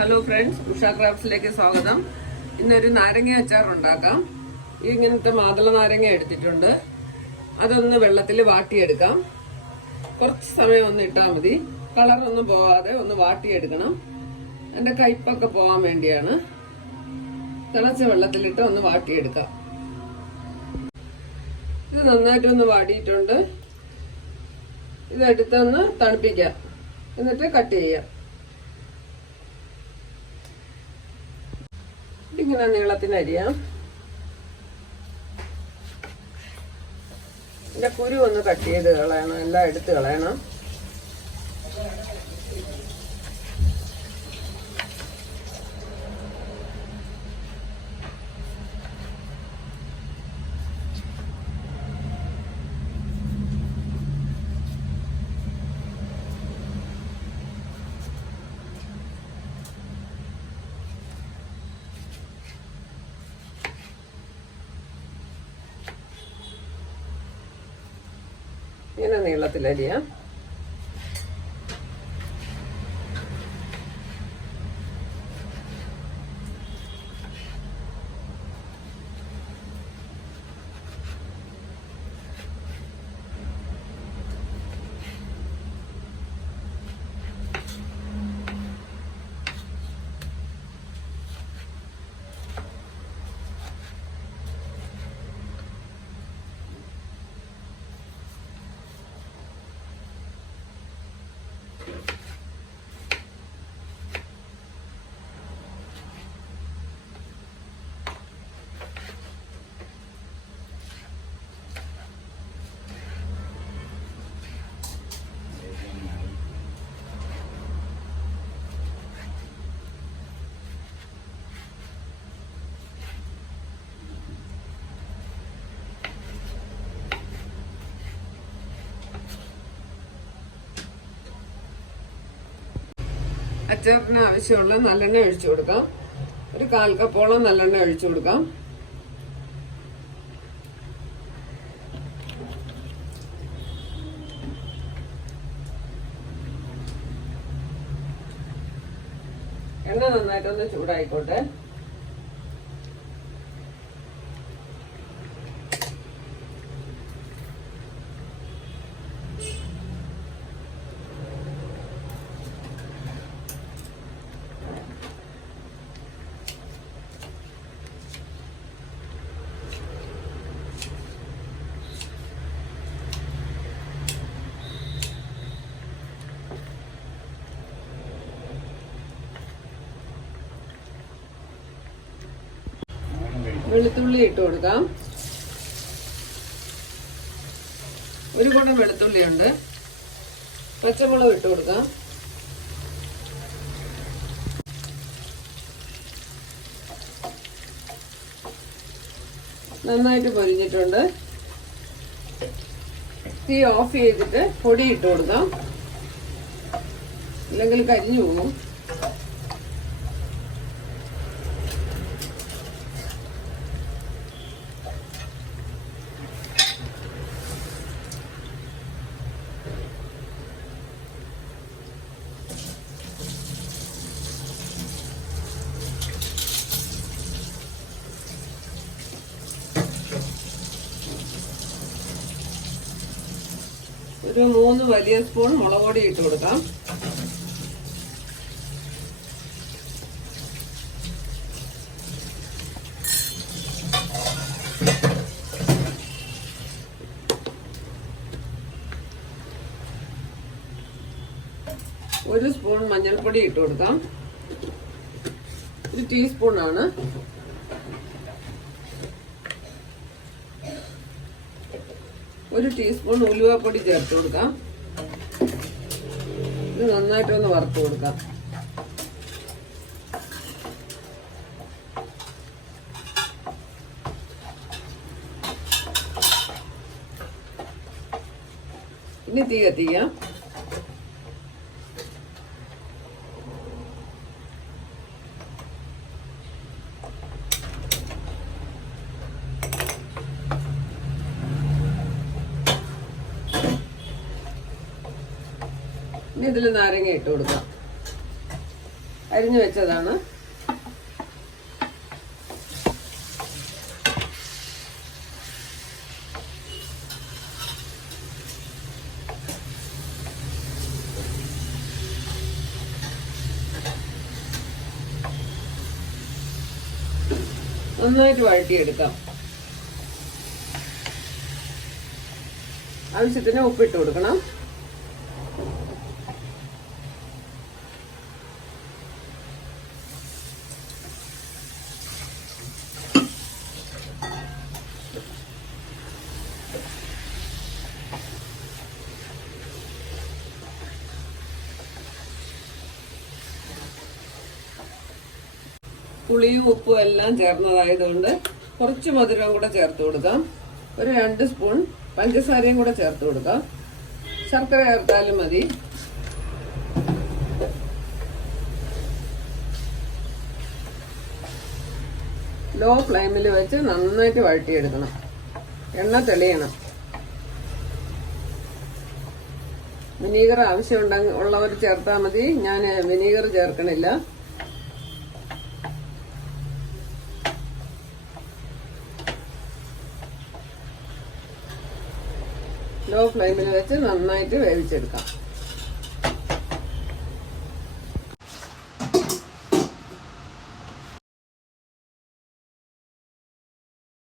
Hello friends Usha ക്രാഫ്റ്റ്സിലേക്ക് സ്വാഗതം. ഇന്നൊരു നാരങ്ങ അച്ചാർ ഉണ്ടാക്കാം. ഇങ്ങനത്തെ മാതള നാരങ്ങ എടുത്തിട്ടുണ്ട്. അതൊന്ന് വെള്ളത്തിൽ വാട്ടിയെടുക്കാം. കുറച്ച് സമയം ഒന്ന് ഇട്ടാൽ മതി. കളറൊന്നും പോവാതെ ഒന്ന് വാട്ടിയെടുക്കണം. എന്റെ കയ്പൊക്കെ പോകാൻ വേണ്ടിയാണ്. തിളച്ച വെള്ളത്തിലിട്ട് ഒന്ന് വാട്ടിയെടുക്കാം. ഇത് നന്നായിട്ടൊന്ന് വാടിയിട്ടുണ്ട്. ഇതെടുത്തൊന്ന് തണുപ്പിക്കാം. എന്നിട്ട് കട്ട് ചെയ്യാം. ഇതിങ്ങനെ നീളത്തിന് അരിയാം. ഇതിന്റെ കുരു ഒന്ന് കട്ട് ചെയ്ത് കളയണം എല്ലാം എടുത്ത് കളയണം. ഇങ്ങനെ നീളത്തിലരിയാം. അച്ചാറിന് ആവശ്യമുള്ള നല്ലെണ്ണ ഒഴിച്ചു കൊടുക്കാം. ഒരു കാൽ കപ്പോളം നല്ലെണ്ണ ഒഴിച്ചു കൊടുക്കാം. എണ്ണ നന്നായിട്ടൊന്ന് ചൂടായിക്കോട്ടെ. വെളുത്തുള്ളി ഇട്ട് കൊടുക്കാം. ഒരു കൂട്ടം വെളുത്തുള്ളി ഉണ്ട് പച്ചമുളക് ഇട്ട് കൊടുക്കാം. നന്നായിട്ട് പൊരിഞ്ഞിട്ടുണ്ട്. തീ ഓഫ് ചെയ്തിട്ട് പൊടി ഇട്ട് കൊടുക്കാം. അല്ലെങ്കിൽ കരിഞ്ഞു പോകും. ഒരു മൂന്ന് വലിയ സ്പൂൺ മുളക് പൊടി ഇട്ട് കൊടുക്കാം. ഒരു സ്പൂൺ മഞ്ഞൾപ്പൊടി ഇട്ട് കൊടുക്കാം. ഒരു ടീസ്പൂൺ ഒരു ടീസ്പൂൺ ഉലുവപ്പൊടി ചേർത്ത് കൊടുക്കാം. ഇത് നന്നായിട്ടൊന്ന് വറുത്ത് കൊടുക്കാം. ഇനി തീ കത്തിക്കാം. ഇനി ഇതിൽ നാരങ്ങ ഇട്ട് കൊടുക്കാം. അരിഞ്ഞു വെച്ചതാണ്. നന്നായിട്ട് വഴട്ടിയെടുക്കാം ആവശ്യത്തിന് ഉപ്പിട്ട് കൊടുക്കണം. പുളിയും ഉപ്പും എല്ലാം ചേർന്നതായതുകൊണ്ട് കുറച്ച് മധുരവും കൂടെ ചേർത്ത് കൊടുക്കാം. ഒരു രണ്ട് സ്പൂൺ പഞ്ചസാരയും കൂടെ ചേർത്ത് കൊടുക്കാം. ശർക്കര ചേർത്താലും മതി. ലോ ഫ്ലെയിമിൽ വെച്ച് നന്നായിട്ട് വഴറ്റിയെടുക്കണം. എണ്ണ തെളിയണം. വിനീഗർ ആവശ്യം ഉണ്ടെങ്കിൽ ഉള്ളവർ ചേർത്താൽ മതി. ഞാൻ വിനീഗർ ചേർക്കണില്ല. ലോ ഫ്ലെയിമിൽ വെച്ച് നന്നായിട്ട് വേവിച്ചെടുക്കാം.